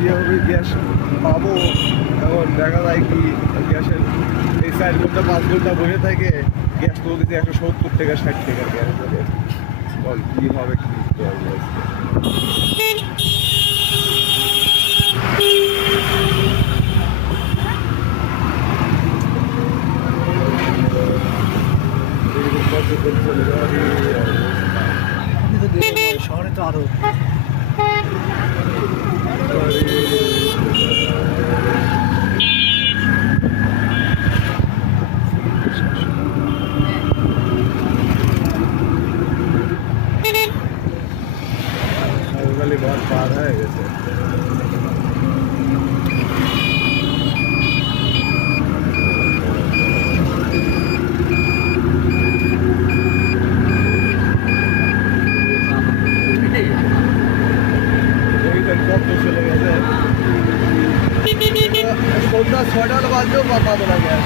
ইয়ে হবে, গ্যাস পাবো। এখন দেখা যায় কি গ্যাসের এই 4 ঘন্টা 5 ঘন্টা বসে থাকে, গ্যাস তো দিতে 170 টাকা 60 টাকা গ্যাস ধরে। বল কী হবে, কী করবো শহরে তো আরো बहुत पार है वैसे। সন্ধ্যা 6টা বাজলেও পাবো না গ্যাস।